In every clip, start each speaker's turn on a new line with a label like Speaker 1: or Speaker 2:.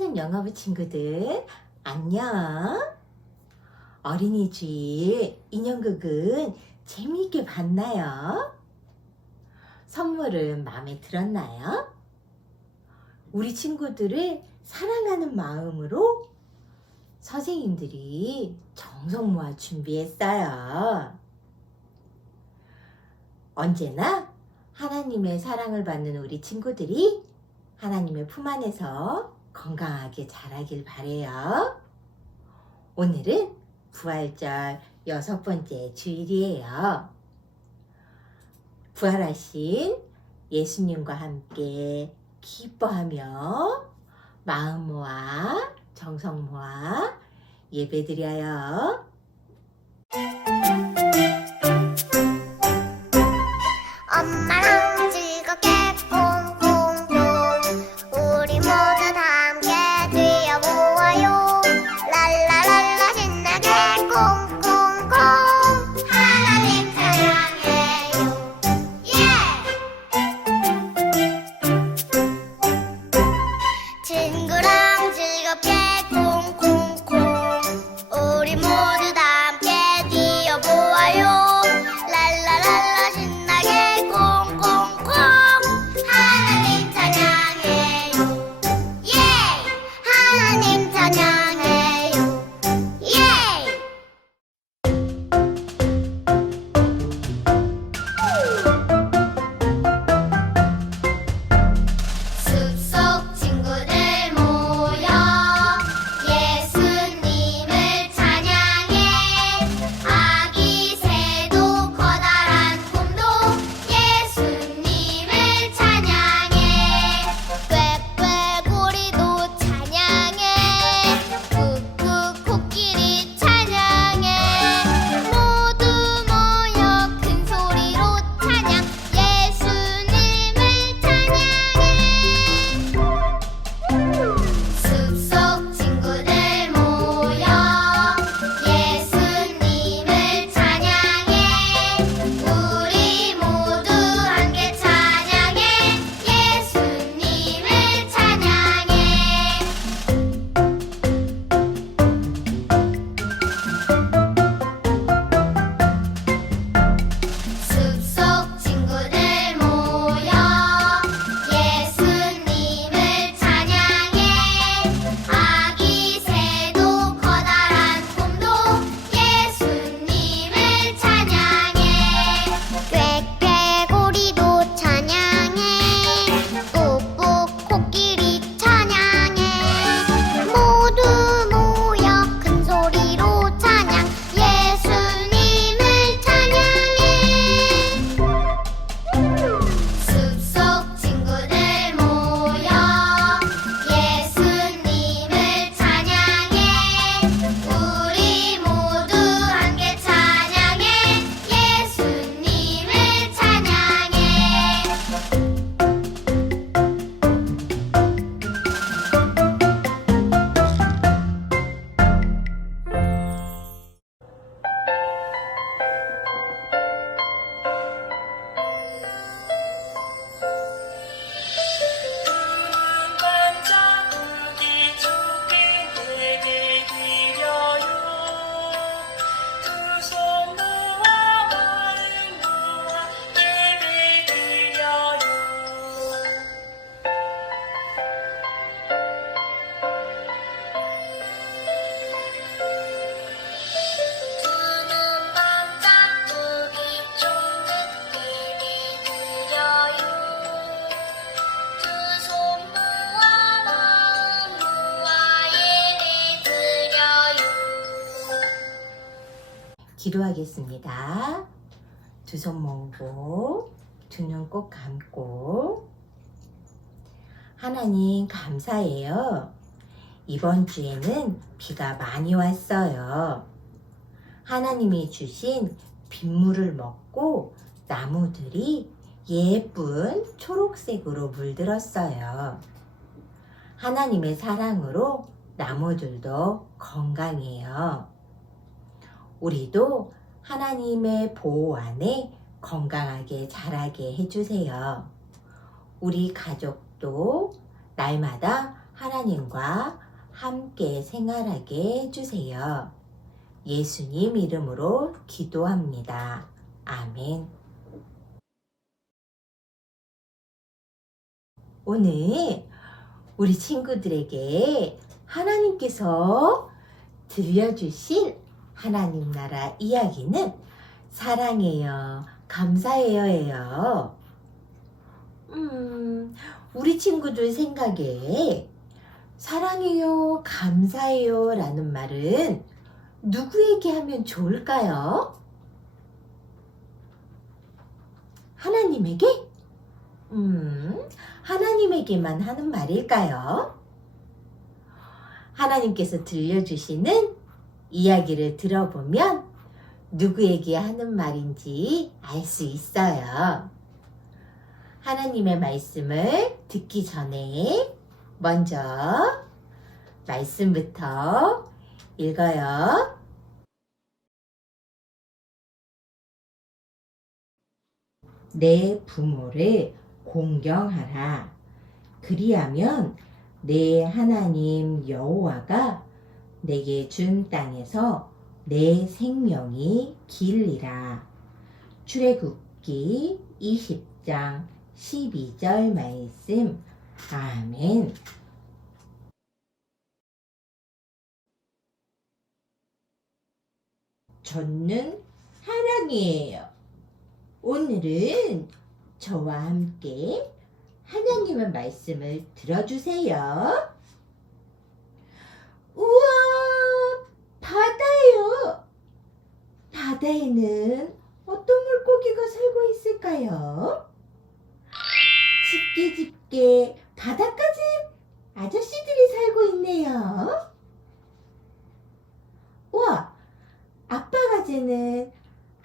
Speaker 1: 선생 영어부 친구들 안녕. 어린이집 인형극은 재미있게 봤나요? 선물은 마음에 들었나요? 우리 친구들을 사랑하는 마음으로 선생님들이 정성 모아 준비했어요. 언제나 하나님의 사랑을 받는 우리 친구들이 하나님의 품 안에서 건강하게 자라길 바래요. 오늘은 부활절 여섯 번째 주일이에요. 부활하신 예수님과 함께 기뻐하며 마음 모아 정성 모아 예배드려요. 기도하겠습니다. 두 손 모으고 두 눈 꼭 감고 하나님 감사해요. 이번 주에는 비가 많이 왔어요. 하나님이 주신 빗물을 먹고 나무들이 예쁜 초록색으로 물들었어요. 하나님의 사랑으로 나무들도 건강해요. 우리도 하나님의 보호 안에 건강하게 자라게 해주세요. 우리 가족도 날마다
Speaker 2: 하나님과 함께 생활하게 해주세요. 예수님 이름으로 기도합니다. 아멘. 오늘 우리 친구들에게 하나님께서 들려주실 하나님 나라 이야기는 사랑해요, 감사해요예요. 음, 우리 친구들 생각에 사랑해요, 감사해요 라는 말은 누구에게 하면 좋을까요? 하나님에게? 음, 하나님에게만 하는 말일까요? 하나님께서 들려주시는 이야기를 들어보면 누구에게 하는 말인지 알 수 있어요. 하나님의 말씀을 듣기 전에 먼저 말씀부터 읽어요. 내 부모를 공경하라. 그리하면 내 하나님 여호와가 내게 준 땅에서 내 생명이 길리라. 출애굽기 20장 12절 말씀. 아멘. 저는 하랑이에요. 오늘은 저와 함께 하나님의 말씀을 들어주세요. 우와, 바다요. 바다에는 어떤 물고기가 살고 있을까요? 짙게 짙게 바다까지 아저씨들이 살고 있네요. 우와, 아빠 가재는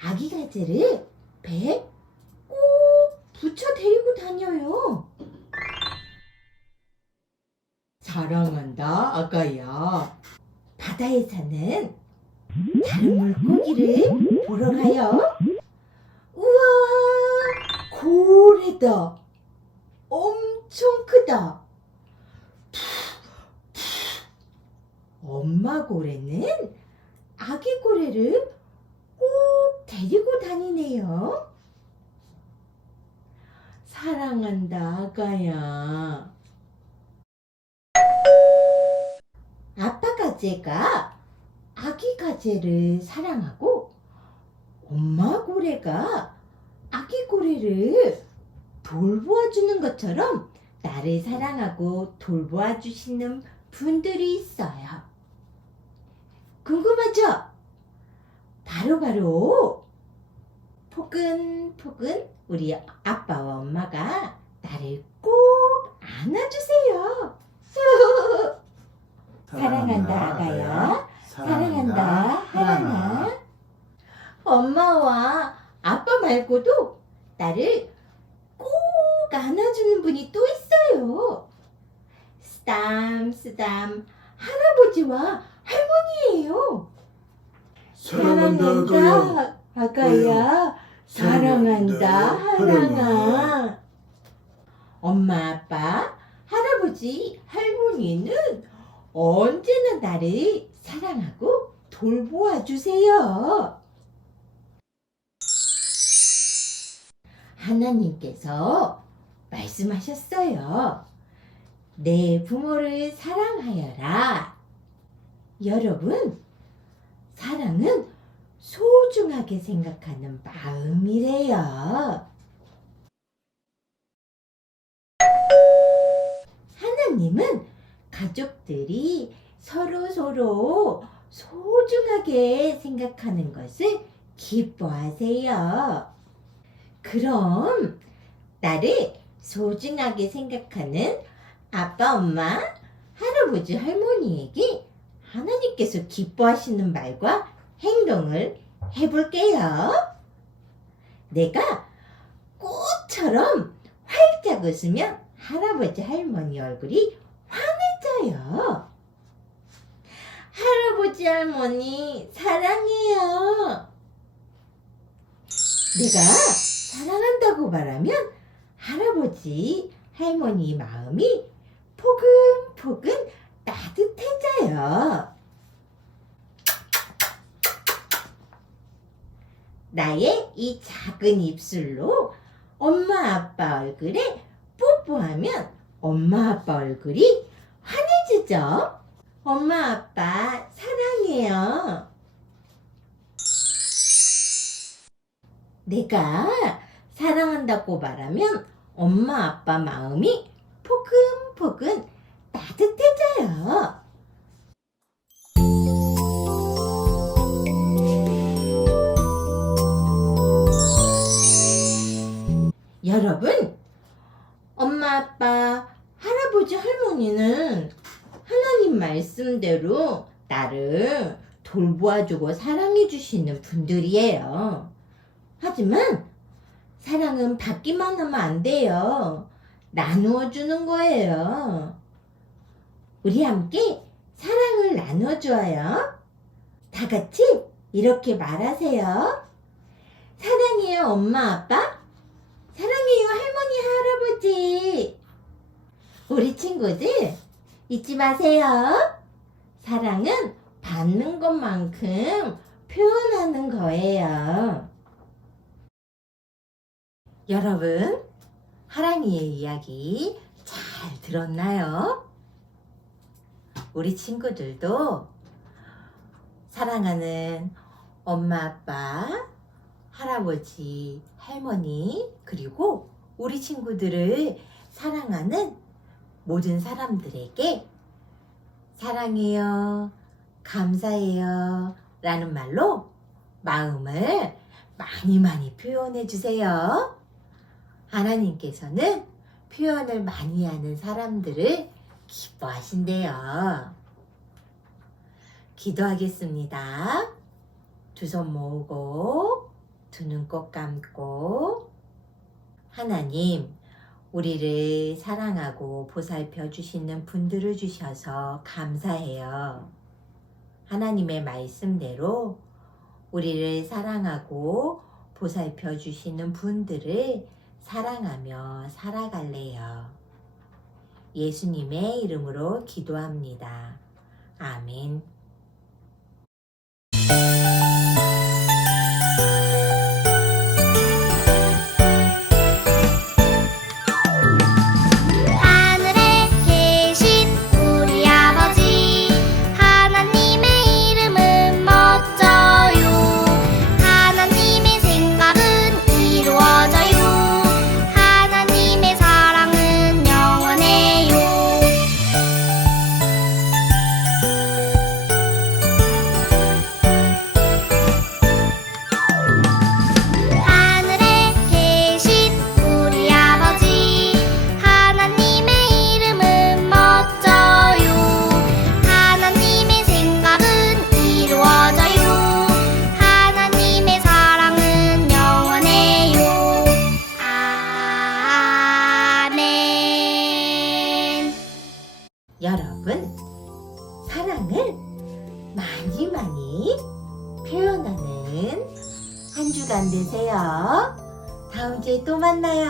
Speaker 2: 아기 가재를 배에 꼭 붙여 데리고 다녀요. 사랑한다, 아가야. 바다에 사는 다른 물고기를 보러 가요. 우와, 고래다. 엄청 크다. 엄마 고래는 아기 고래를 꼭 데리고 다니네요. 사랑한다, 아가야. 아빠 가재가 아기 가재를 사랑하고 엄마 고래가 아기 고래를 돌보아 주는 것처럼 나를 사랑하고 돌보아 주시는 분들이 있어요. 궁금하죠? 바로바로 포근포근 우리 아빠와 엄마가 나를 꼭 안아주세요. 사랑한다 아가야. 사랑한다 하랑아. 엄마와 아빠 말고도 나를 꼭 안아주는 분이 또 있어요. 쓰담 쓰담 할아버지와 할머니예요.
Speaker 3: 사랑한다 아가야
Speaker 2: 아가야. 사랑한다
Speaker 3: 사랑한다,
Speaker 2: 하랑아. 엄마 아빠 할아버지 할머니는 언제나 나를 사랑하고 돌보아 주세요. 하나님께서 말씀하셨어요. 내 부모를 사랑하여라. 여러분, 사랑은 소중하게 생각하는 마음이래요. 하나님은 가족들이 서로 서로 소중하게 생각하는 것을 기뻐하세요. 그럼 나를 소중하게 생각하는 아빠, 엄마, 할아버지, 할머니에게 하나님께서 기뻐하시는 말과 행동을 해볼게요. 내가 꽃처럼 활짝 웃으면 할아버지, 할머니 얼굴이 환해져요. 할아버지, 할머니, 사랑해요. 내가 사랑한다고 말하면 할아버지, 할머니 마음이 포근포근 따뜻해져요. 나의 이 작은 입술로 엄마 아빠 얼굴에 뽀뽀하면 엄마 아빠 얼굴이 환해지죠. 엄마 아빠 사랑해요. 내가 사랑한다고 말하면 엄마 아빠 마음이 포근포근 따뜻해져요. 여러분, 엄마 아빠 할아버지 할머니는 말씀대로 나를 돌보아주고 사랑해주시는 분들이에요. 하지만 사랑은 받기만 하면 안 돼요. 나누어 주는 거예요. 우리 함께 사랑을 나눠줘요. 다 같이 이렇게 말하세요. 사랑해요, 엄마, 아빠. 사랑해요, 할머니, 할아버지. 우리 친구들 잊지 마세요. 사랑은 받는 것만큼 표현하는 거예요. 여러분, 하랑이의 이야기 잘 들었나요? 우리 친구들도 사랑하는 엄마, 아빠, 할아버지, 할머니, 그리고 우리 친구들을 사랑하는 모든 사람들에게 사랑해요, 감사해요 라는 말로 마음을 많이 많이 표현해 주세요. 하나님께서는 표현을 많이 하는 사람들을 기뻐하신대요. 기도하겠습니다. 두 손 모으고 두 눈 꼭 감고 하나님 우리를 사랑하고 보살펴 주시는 분들을 주셔서 감사해요. 하나님의 말씀대로 우리를 사랑하고 보살펴 주시는 분들을 사랑하며 살아갈래요. 예수님의 이름으로 기도합니다. 아멘. 표현하